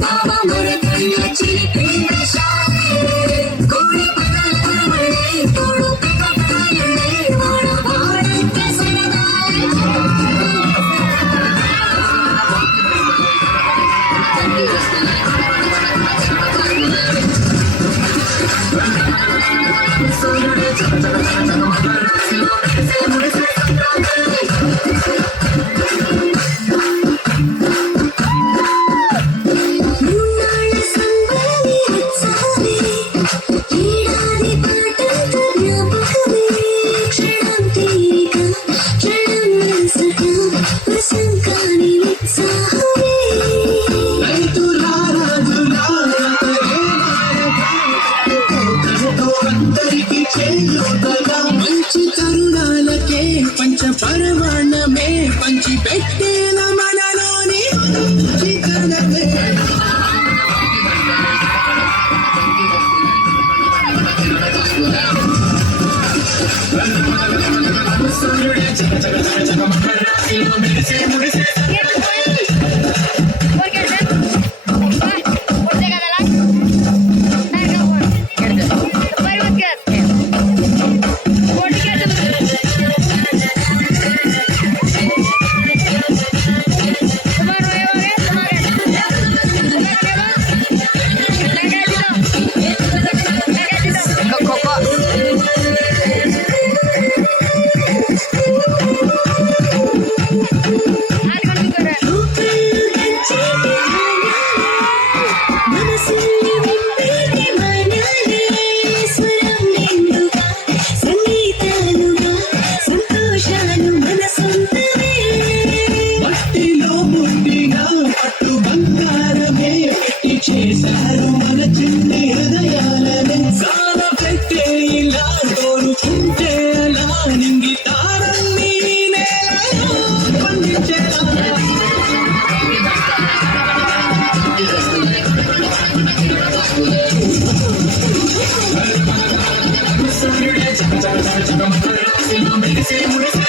బాబా మరకన్న చిలిపిన మంచి తరుణాలకే పంచ పరమాణమే పంచి పెట్టేల మనలోని చికనమే సూర్యుడే చక చక చక చక మకర రాశిలో మెరిసే మురిసే చేశారు మన చిన్ని హృదయాలని సాల పెట్టే ఇలా కోరుకుంటే అలా నింగితారన్ని నేలలో పండించేలా సూర్యుడే చక చక చక చక మకర రాశిలో మెరిసే మురిసే